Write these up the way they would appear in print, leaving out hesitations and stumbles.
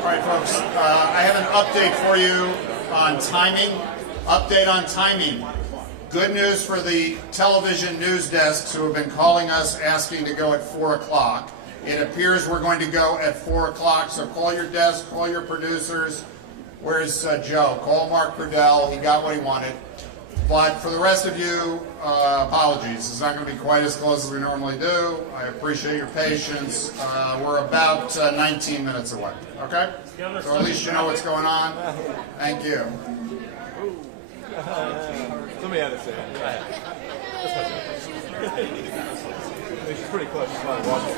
All right, folks, I have an update for you on timing. Update on timing. Good news for the television news desks who have been calling us asking to go at 4 o'clock. It appears we're going to go at 4 o'clock, so call your desk, call your producers. Where's Joe? Call Mark Cordell. He got what he wanted. But for the rest of you, apologies. It's not going to be quite as close as we normally do. I appreciate your patience. We're about 19 minutes away. Okay? So at least you know what's going on. Thank you. Somebody had to say it. She's pretty close. She's fine. Walking.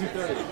2:30.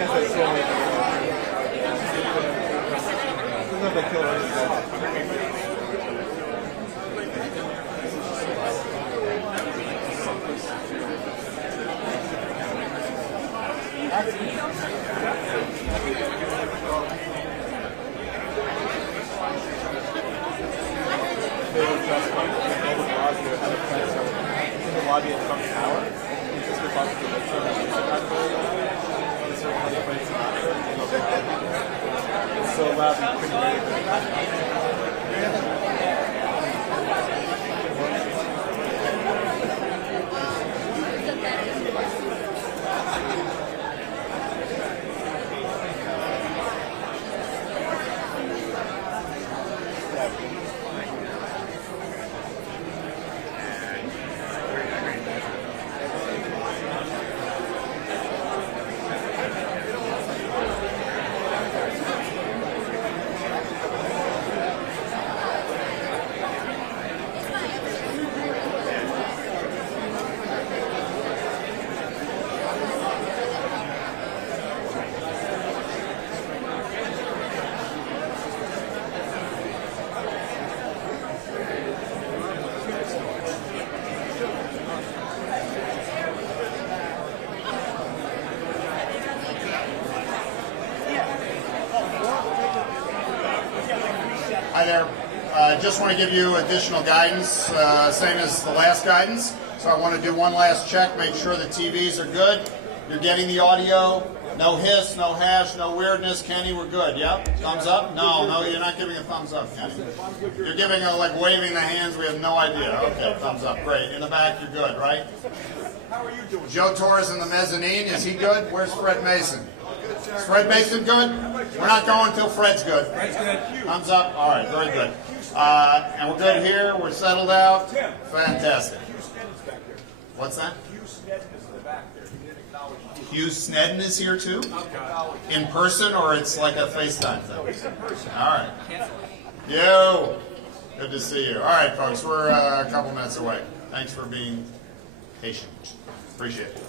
chance that someone there's nothing killer in this. Lobby at Trump Tower. He's just responsible for it's so loud and couldn't hear Hi there. Just want to give you additional guidance, same as the last guidance. So I want to do one last check, make sure the TVs are good. You're getting the audio, no hiss, no hash, no weirdness. Kenny, we're good, yeah? Thumbs up? No, you're not giving a thumbs up, Kenny. You're giving a, like, waving the hands, we have no idea. Okay, thumbs up, great. In the back, you're good, right? How are you doing? Joe Torres in the mezzanine, is he good? Where's Fred Mason? Is Fred Mason good? We're not going until Fred's good. Fred's good. Thumbs up? All right, very good. And we're good here, we're settled out. Fantastic. What's that? Hugh Snedden is in the back there. He didn't acknowledge you. Hugh Snedden is here too? In person or it's like a FaceTime thing? He's in person. All right. Yo, good to see you. All right, folks, we're a couple minutes away. Thanks for being patient. Appreciate it.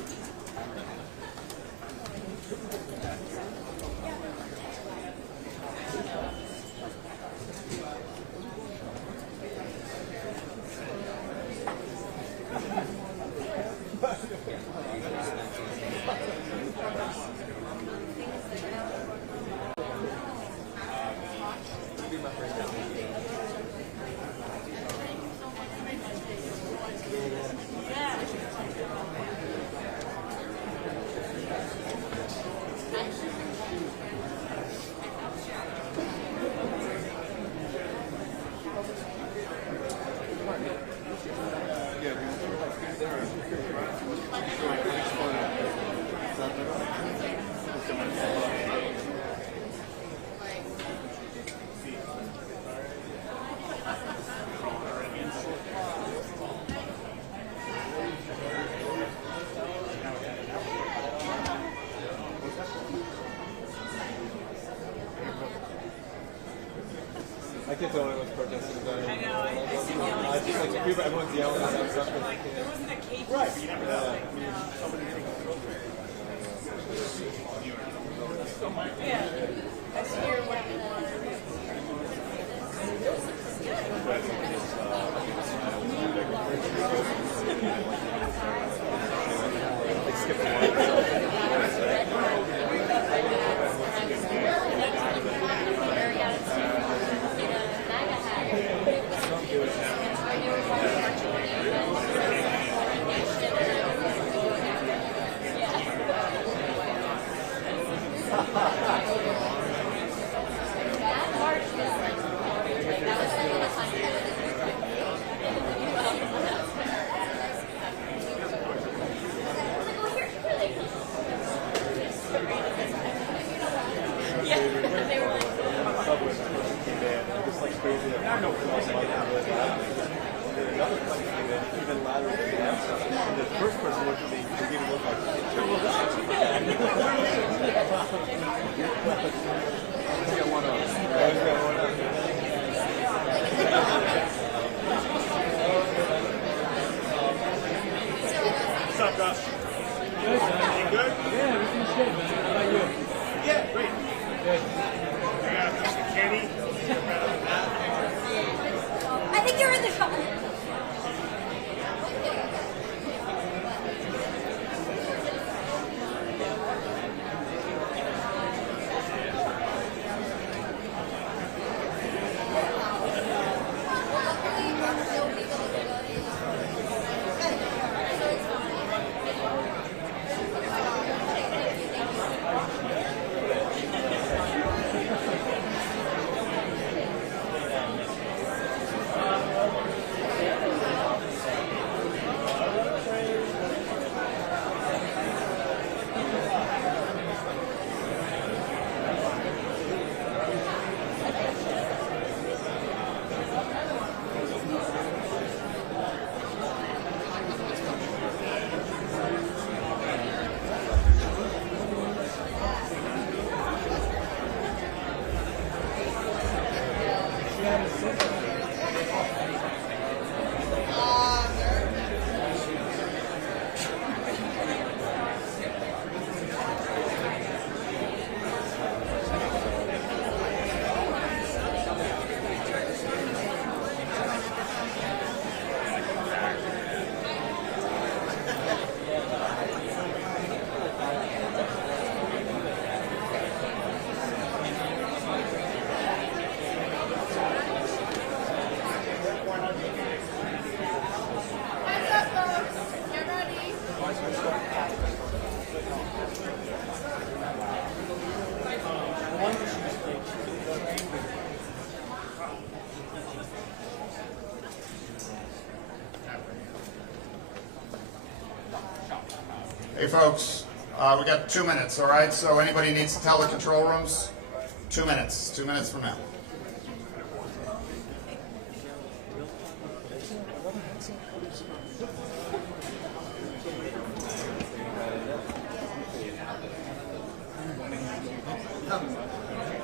I can't tell anyone's protesting about it. I know. I just like people, everyone's yelling and stuff. There wasn't a cage. Right. Yeah. I just hear what Like skip the line. What's up, Gus? Good. You good? Yeah, everything's good, man. How about you? Yeah, great. Kenny? I think you're in the car. Hey folks, we got 2 minutes, all right? So anybody needs to tell the control rooms? 2 minutes, 2 minutes from now.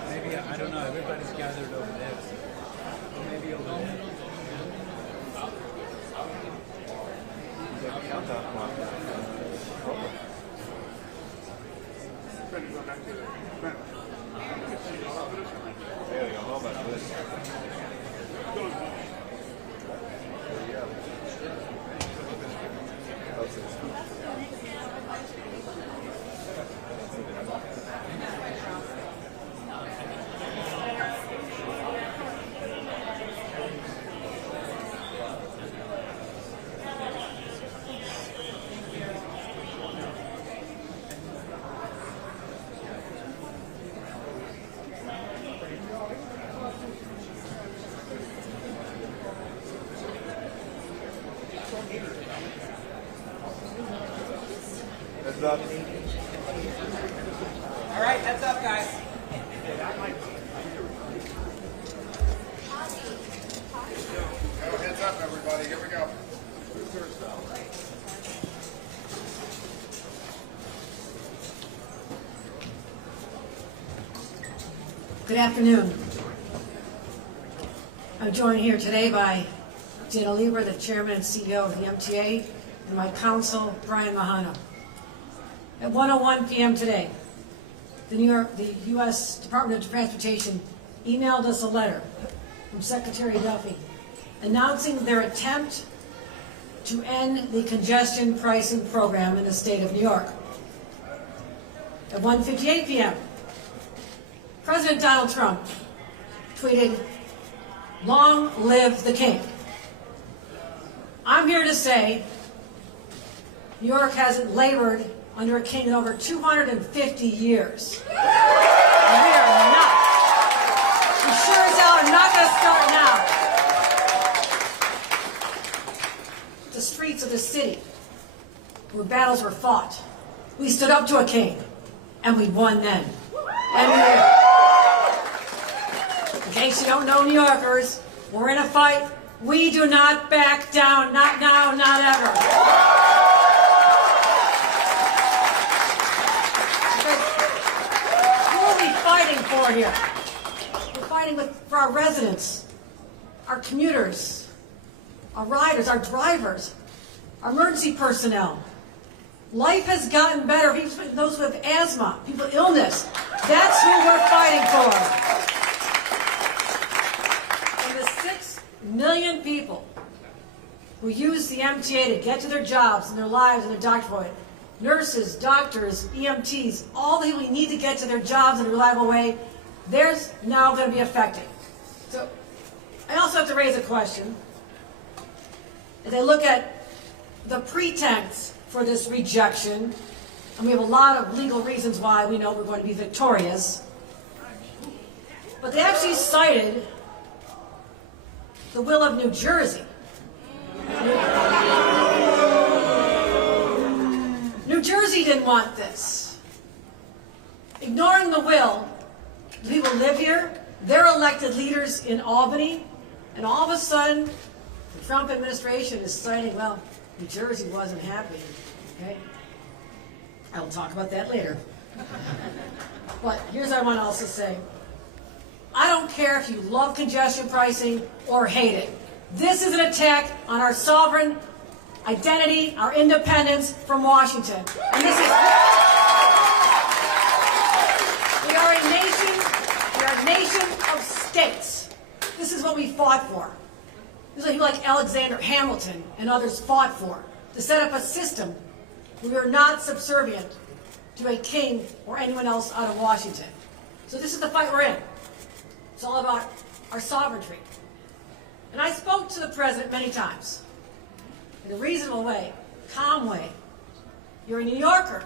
Maybe, I don't know, everybody's gathered over there. Maybe over there. Heads up. All right, heads up, guys. Go, heads up, everybody. Here we go. Good afternoon. I'm joined here today by Dana Lieber, the Chairman and CEO of the MTA, and my counsel, Brian Mahano. At 1:01 p.m. today, the U.S. Department of Transportation emailed us a letter from Secretary Duffy announcing their attempt to end the congestion pricing program in the state of New York. At 1:58 p.m., President Donald Trump tweeted, "Long live the king." I'm here to say New York hasn't labored under a king in over 250 years. And we are not. We sure as hell are not going to start now. The streets of the city where battles were fought, we stood up to a king, and we won then. And in case you don't know, New Yorkers, we're in a fight. We do not back down. Not now, not ever. Who are we fighting for here? We're fighting for our residents, our commuters, our riders, our drivers, our emergency personnel, Life has gotten better. Even those who have asthma, people with illness. That's who we're fighting for. And the 6 million people who use the MTA to get to their jobs and their lives and their doctor appointment, nurses, doctors, EMTs, all the people who need to get to their jobs in a reliable way, there's now going to be affected. So I also have to raise a question. As I look at the pretense for this rejection, and we have a lot of legal reasons why we know we're going to be victorious, but they actually cited the will of New Jersey. New Jersey didn't want this. Ignoring the will, the people who live here, their elected leaders in Albany, and all of a sudden, the Trump administration is citing, well, New Jersey wasn't happy, okay? I will talk about that later. But here's what I want to also say. I don't care if you love congestion pricing or hate it. This is an attack on our sovereign identity, our independence from Washington. And this is... We are a nation of states. This is what we fought for. This is what people like Alexander Hamilton and others fought for, to set up a system where we are not subservient to a king or anyone else out of Washington. So this is the fight we're in. It's all about our sovereignty. And I spoke to the president many times, in a reasonable way, calm way. You're a New Yorker.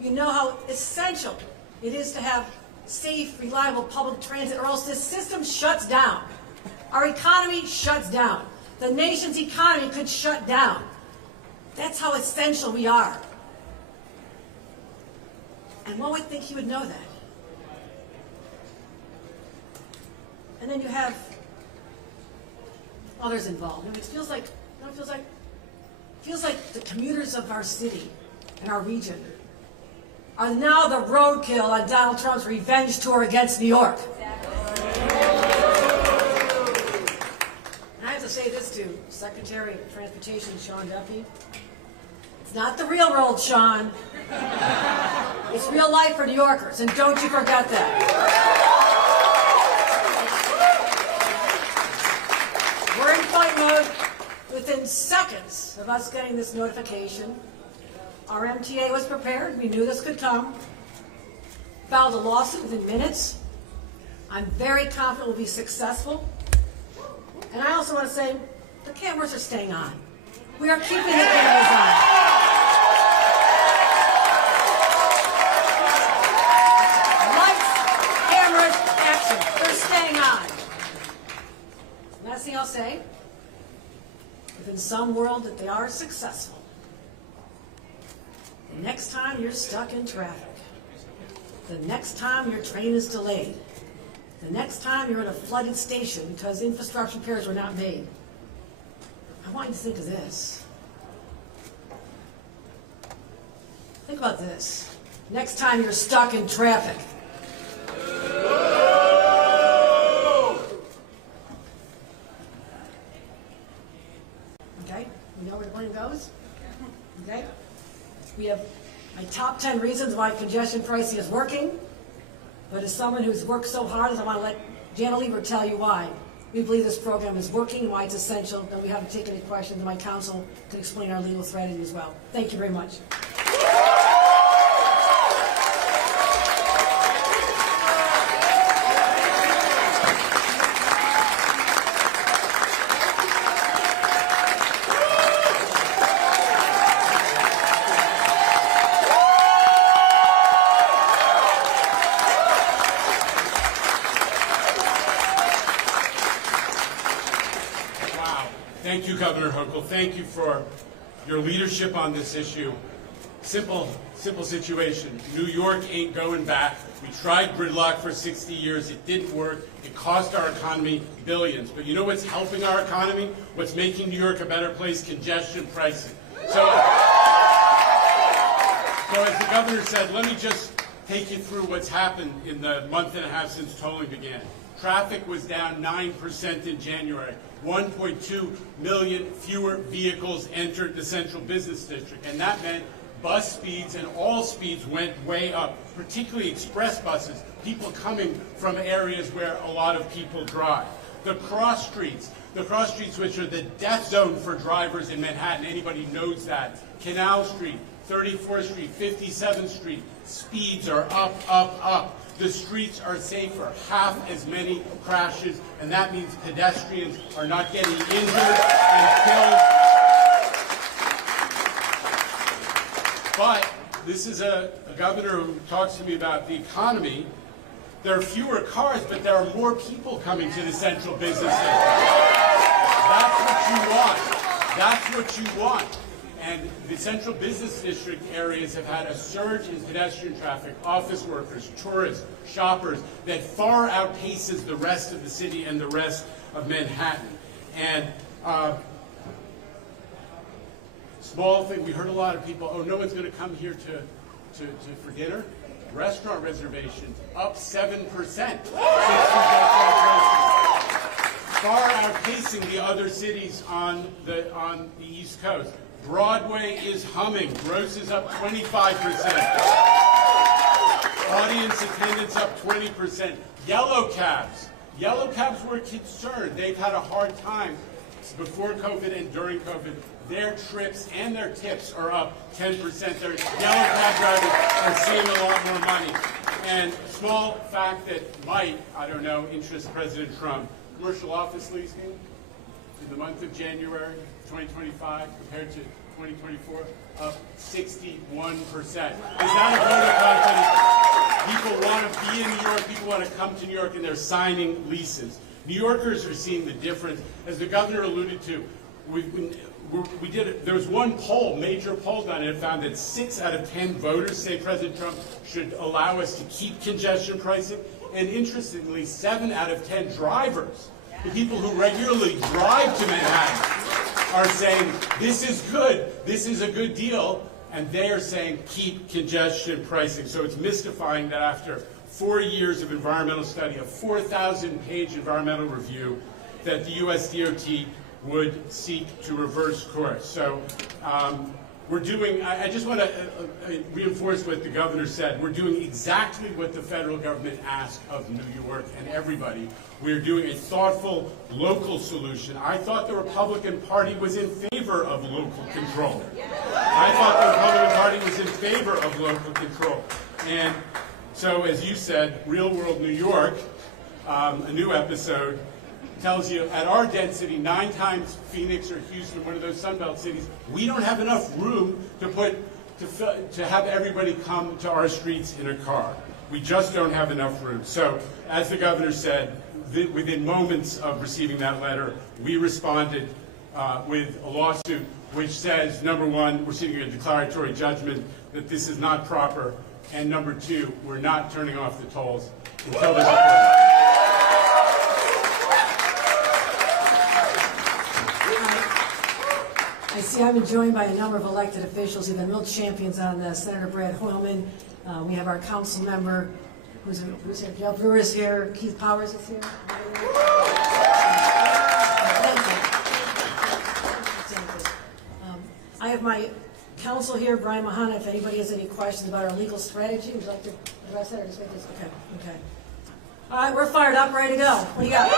You know how essential it is to have safe, reliable public transit, or else this system shuts down. Our economy shuts down. The nation's economy could shut down. That's how essential we are. And one would think he would know that. And then you have others involved. I mean, it feels like the commuters of our city and our region are now the roadkill on Donald Trump's revenge tour against New York. And I have to say this to Secretary of Transportation Sean Duffy. It's not the real world, Sean. It's real life for New Yorkers, and don't you forget that. We're in fight mode. Within seconds of us getting this notification, our MTA was prepared. We knew this could come. Filed a lawsuit within minutes. I'm very confident we'll be successful. And I also want to say, the cameras are staying on. We are keeping the cameras on. Lights, cameras, action. They're staying on. Last thing I'll say, if in some world that they are successful, the next time you're stuck in traffic, the next time your train is delayed, the next time you're in a flooded station because infrastructure repairs were not made, I want you to think of this. Think about this. Next time you're stuck in traffic. Okay? We know where the plane goes? Okay? We have my top 10 reasons why congestion pricing is working. But as someone who's worked so hard, I want to let Jana Lieber tell you why we believe this program is working and why it's essential. And we haven't taken any questions, and my counsel can explain our legal strategy as well. Thank you very much. Thank you, Governor Hochul. Thank you for your leadership on this issue. Simple situation. New York ain't going back. We tried gridlock for 60 years. It didn't work. It cost our economy billions. But you know what's helping our economy? What's making New York a better place? Congestion pricing. So as the governor said, let me just take you through what's happened in the month and a half since tolling began. Traffic was down 9% in January. 1.2 million fewer vehicles entered the central business district, and that meant bus speeds and all speeds went way up, particularly express buses, people coming from areas where a lot of people drive. The cross streets, which are the death zone for drivers in Manhattan, anybody knows that. Canal Street, 34th Street, 57th Street, speeds are up, up, up. The streets are safer, half as many crashes, and that means pedestrians are not getting injured and killed. But this is a governor who talks to me about the economy. There are fewer cars, but there are more people coming to the central business center. That's what you want. That's what you want. And the central business district areas have had a surge in pedestrian traffic, office workers, tourists, shoppers, that far outpaces the rest of the city and the rest of Manhattan. And small thing, we heard a lot of people, oh, no one's going to come here for dinner. Restaurant reservations up 7%. Far outpacing the other cities on the East Coast. Broadway is humming. Gross is up 25%. Audience attendance up 20%. Yellow cabs were concerned. They've had a hard time before COVID and during COVID. Their trips and their tips are up 10%. Their yellow cab drivers are seeing a lot more money. And small fact that might, I don't know, interest President Trump. Commercial office leasing in the month of January 2025 compared to 2024, up 61%. Is that a vote of confidence? People want to be in New York, people want to come to New York, and they're signing leases. New Yorkers are seeing the difference. As the governor alluded to, there was one poll, major poll done, and it found that 6 out of 10 voters say President Trump should allow us to keep congestion pricing. And interestingly, 7 out of 10 drivers, the people who regularly drive to Manhattan, are saying, this is good, this is a good deal, and they are saying, keep congestion pricing. So it's mystifying that after 4 years of environmental study, a 4,000-page environmental review, that the US DOT would seek to reverse course. So we're doing, I just want to reinforce what the governor said. We're doing exactly what the federal government asked of New York and everybody. We're doing a thoughtful local solution. I thought the Republican Party was in favor of local control. I thought the Republican Party was in favor of local control. And so, as you said, Real World New York, a new episode, tells you at our density, 9 times Phoenix or Houston, one of those Sunbelt cities, we don't have enough room to have everybody come to our streets in a car. We just don't have enough room. So, as the governor said, within moments of receiving that letter, we responded with a lawsuit which says, number 1, we're seeking a declaratory judgment that this is not proper, and number 2, we're not turning off the tolls until there's a I see I've been joined by a number of elected officials who've been real champions on this. Senator Brad Hoylman, we have our council member, who's here, Joe Brewer is here, Keith Powers is here. I have my counsel here, Brian Mahana, if anybody has any questions about our legal strategy, would you like to address that or just make this? Okay. All right, we're fired up, ready to go. What do you got?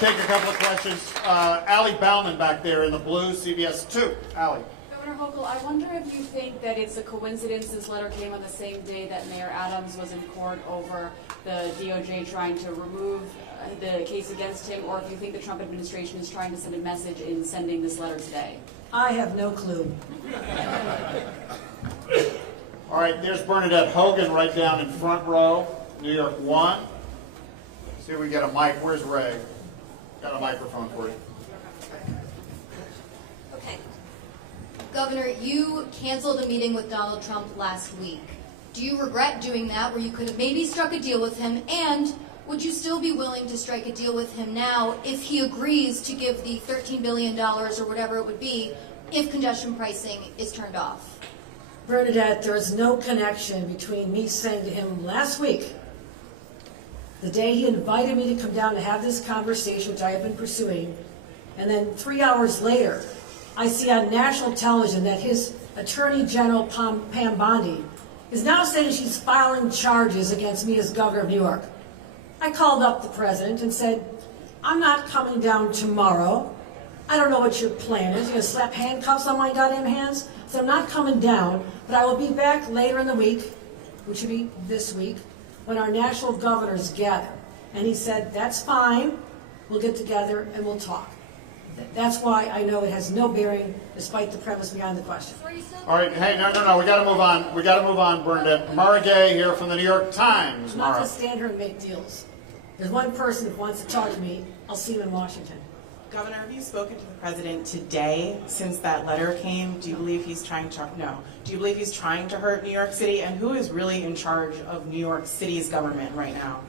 Take a couple of questions. Allie Bauman back there in the blue, CBS 2. Allie. Governor Hochul, I wonder if you think that it's a coincidence this letter came on the same day that Mayor Adams was in court over the DOJ trying to remove the case against him, or if you think the Trump administration is trying to send a message in sending this letter today. I have no clue. All right, there's Bernadette Hogan right down in front row, New York 1. See if we get a mic. Where's Ray? Got a microphone for you. Okay. Governor, you canceled a meeting with Donald Trump last week. Do you regret doing that, where you could have maybe struck a deal with him? And would you still be willing to strike a deal with him now if he agrees to give the $13 billion or whatever it would be if congestion pricing is turned off? Bernadette, there is no connection between me saying to him last week, the day he invited me to come down to have this conversation, which I have been pursuing, and then 3 hours later, I see on national television that his Attorney General Pam Bondi is now saying she's filing charges against me as governor of New York. I called up the president and said, I'm not coming down tomorrow. I don't know what your plan is. You're going to slap handcuffs on my goddamn hands? So I'm not coming down, but I will be back later in the week, which will be this week, when our national governors gather. And he said, that's fine. We'll get together and we'll talk. That's why I know it has no bearing, despite the premise behind the question. All right, hey, no, we got to move on. We got to move on, Bernadette. Mara Gay here from the New York Times. I'm not Mara. going to stand here and make deals. There's one person who wants to talk to me. I'll see him in Washington. Governor, have you spoken to the president today since that letter came? Do you believe he's trying to, do you believe he's trying to hurt New York City? And who is really in charge of New York City's government right now?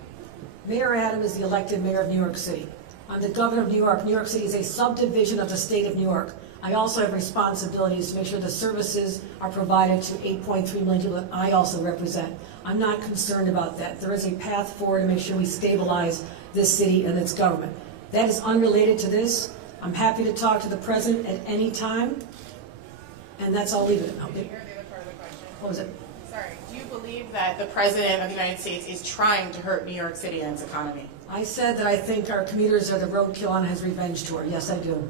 Mayor Adams is the elected mayor of New York City. I'm the governor of New York. New York City is a subdivision of the state of New York. I also have responsibilities to make sure the services are provided to 8.3 million people that I also represent. I'm not concerned about that. There is a path forward to make sure we stabilize this city and its government. That is unrelated to this. I'm happy to talk to the president at any time, and that's all. Leave it. What was it? Sorry. Do you believe that the president of the United States is trying to hurt New York City and its economy? I said that I think our commuters are the roadkill on his revenge tour. Yes, I do.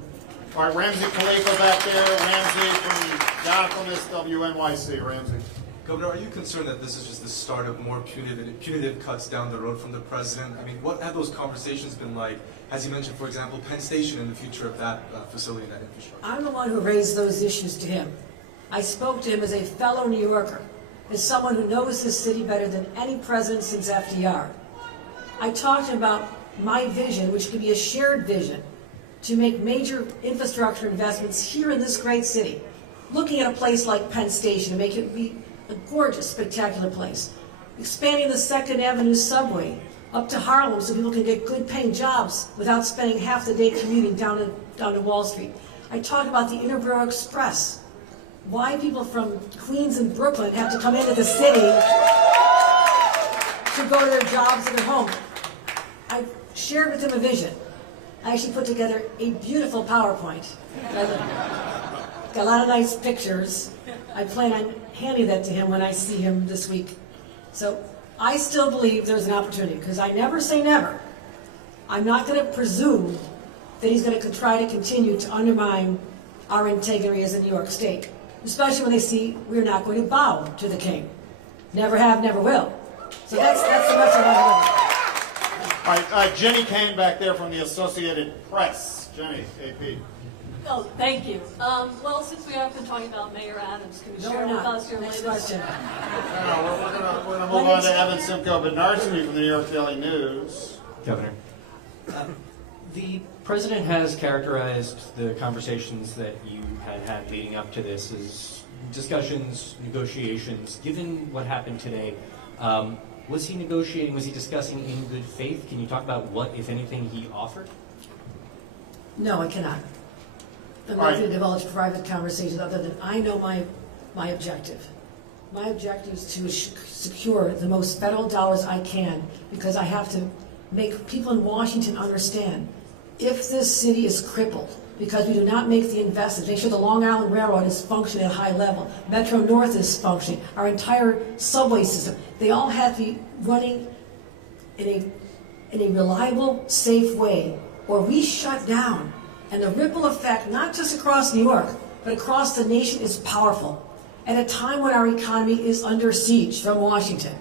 All right, Ramsey Khalifa back there. Ramsey from the Gothamist WNYC. Ramsey. Governor, are you concerned that this is just the start of more punitive cuts down the road from the president? I mean, what have those conversations been like? As you mentioned, for example, Penn Station and the future of that facility and that infrastructure. I'm the one who raised those issues to him. I spoke to him as a fellow New Yorker, as someone who knows this city better than any president since FDR. I talked to him about my vision, which could be a shared vision, to make major infrastructure investments here in this great city. Looking at a place like Penn Station to make it be a gorgeous, spectacular place. Expanding the 2nd Avenue subway up to Harlem so people can get good paying jobs without spending half the day commuting down to Wall Street. I talked about the Interborough Express. Why people from Queens and Brooklyn have to come into the city to go to their jobs and their home. I shared with him a vision. I actually put together a beautiful PowerPoint. Got a lot of nice pictures. I plan on handing that to him when I see him this week. So I still believe there's an opportunity, because I never say never. I'm not going to presume that he's going to try to continue to undermine our integrity as a New York State, especially when they see we're not going to bow to the king. Never have, never will. So that's the message I want to deliver. All right, Jenny Kane back there from the Associated Press. Jenny, AP. Oh, thank you. Well, since we have been talking about Mayor Adams, can you share with us your Next latest? question. No, we're going to move on to Evan Simcoe Bednarski from the New York Daily News. Governor, the president has characterized the conversations that you had leading up to this as discussions, negotiations. Given what happened today, was he negotiating, was he discussing in good faith? Can you talk about what, if anything, he offered? No, I cannot. I'm not going to divulge private conversations other than I know my objective. My objective is to secure the most federal dollars I can, because I have to make people in Washington understand if this city is crippled because we do not make the investments, make sure the Long Island Railroad is functioning at a high level, Metro North is functioning, our entire subway system, they all have to be running in a reliable, safe way, or we shut down. And the ripple effect, not just across New York, but across the nation, is powerful. At a time when our economy is under siege from Washington.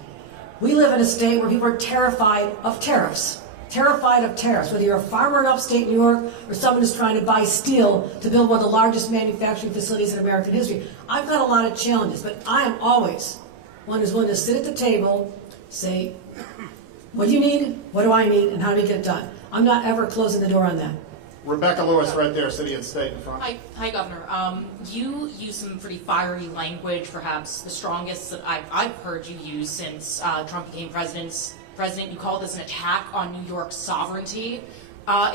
We live in a state where people are terrified of tariffs. Terrified of tariffs, whether you're a farmer in upstate New York or someone who's trying to buy steel to build one of the largest manufacturing facilities in American history. I've got a lot of challenges, but I am always one who's willing to sit at the table, say, what do you need, what do I need, and how do we get it done? I'm not ever closing the door on that. Rebecca Lewis right there, City and State in front. Hi, Governor. You use some pretty fiery language, perhaps the strongest that I've heard you use since Trump became president. You call this an attack on New York's sovereignty.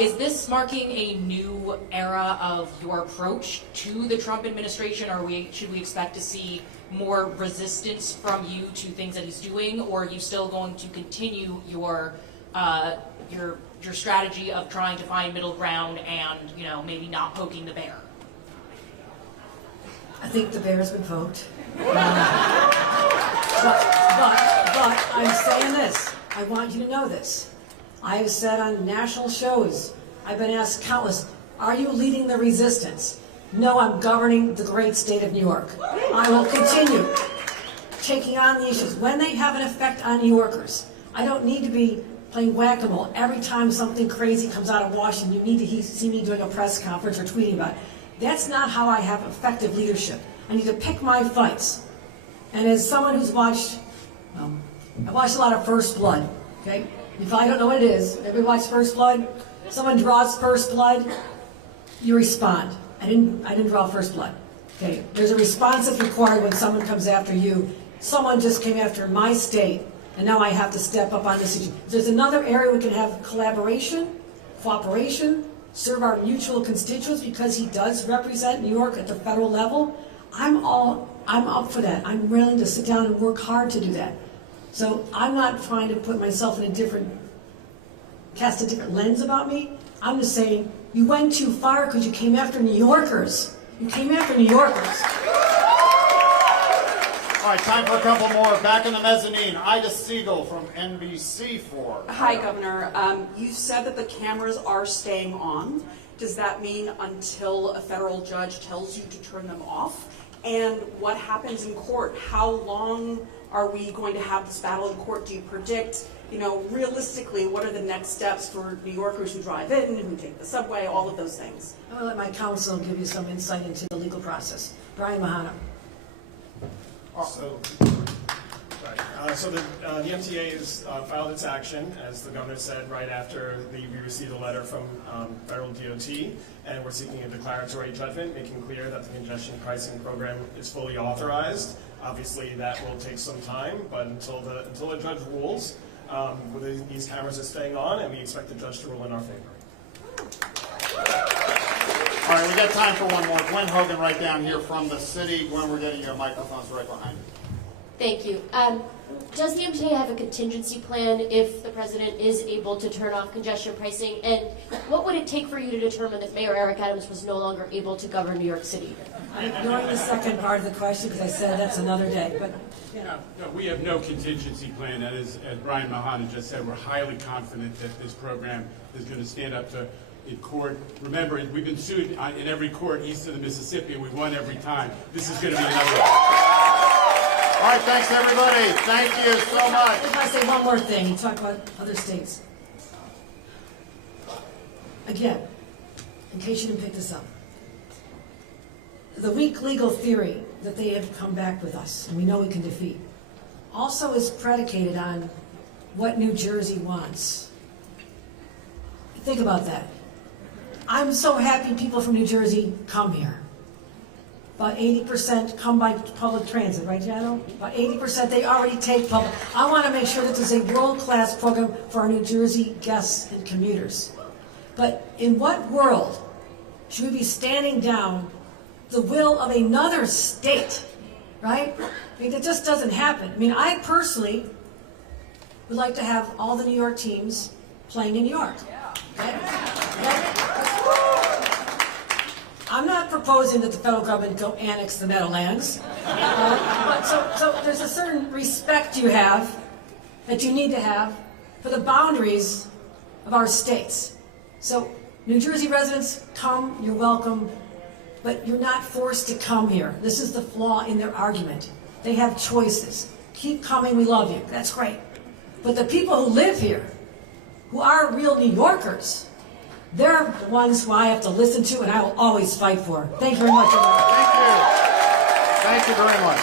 Is this marking a new era of your approach to the Trump administration, or should we expect to see more resistance from you to things that he's doing, or are you still going to continue your strategy of trying to find middle ground and, maybe not poking the bear? I think the bear's been poked. But I'm saying this. I want you to know this. I have said on national shows, I've been asked countless, are you leading the resistance? No, I'm governing the great state of New York. I will continue taking on the issues when they have an effect on New Yorkers. I don't need to be playing whack-a-mole. Every time something crazy comes out of Washington, you need to see me doing a press conference or tweeting about it. That's not how I have effective leadership. I need to pick my fights. And as someone who's watched, I watched a lot of First Blood, okay? You probably don't know what it is. Everybody watch First Blood? Someone draws First Blood, you respond. I didn't draw First Blood, okay? There's a response that's required when someone comes after you. Someone just came after my state, and now I have to step up on this issue. If there's another area we can have collaboration, cooperation, serve our mutual constituents, because he does represent New York at the federal level, I'm up for that. I'm willing to sit down and work hard to do that. So I'm not trying to put myself in cast a different lens about me. I'm just saying, you went too far because you came after New Yorkers. You came after New Yorkers. All right, time for a couple more. Back in the mezzanine, Ida Siegel from NBC4. Hi, Governor. You said that the cameras are staying on. Does that mean until a federal judge tells you to turn them off? And what happens in court? How long are we going to have this battle in court? Do you predict, realistically, what are the next steps for New Yorkers who drive in, who take the subway, all of those things? I'm going to let my counsel give you some insight into the legal process. Brian Mahana. So the MTA has filed its action, as the governor said, right after we received a letter from federal DOT, and we're seeking a declaratory judgment, making clear that the congestion pricing program is fully authorized. Obviously, that will take some time, but until the judge rules, these cameras are staying on, and we expect the judge to rule in our favor. All right, we got time for one more. Gwen Hogan right down here from the city. Gwen, we're getting your microphones right behind you. Thank you. Does the MTA have a contingency plan if the president is able to turn off congestion pricing? And what would it take for you to determine that Mayor Eric Adams was no longer able to govern New York City? I'm ignoring the second part of the question because I said that's another day. But No, we have no contingency plan. That is, as Brian Mahana just said, we're highly confident that this program is going to stand up to in court. Remember, we've been sued in every court east of the Mississippi, and we won every time. This is going to be another one. All right, thanks everybody. Thank you so much. If I say one more thing, you talk about other states. Again, in case you didn't pick this up, the weak legal theory that they have come back with us, and we know we can defeat, also is predicated on what New Jersey wants. Think about that. I'm so happy people from New Jersey come here. About 80% come by public transit, right, Jano? About 80% they already take public. I want to make sure that there's a world-class program for our New Jersey guests and commuters. But in what world should we be standing down the will of another state, right? I mean, that just doesn't happen. I mean, I personally would like to have all the New York teams playing in New York. Okay? I'm not proposing that the federal government go annex the Meadowlands. But so there's a certain respect you have, that you need to have, for the boundaries of our states. So New Jersey residents, come, you're welcome, but you're not forced to come here. This is the flaw in their argument. They have choices. Keep coming, we love you, that's great. But the people who live here, who are real New Yorkers, they're the ones who I have to listen to and I will always fight for. Thank you very much, everyone. Thank you. Thank you very much.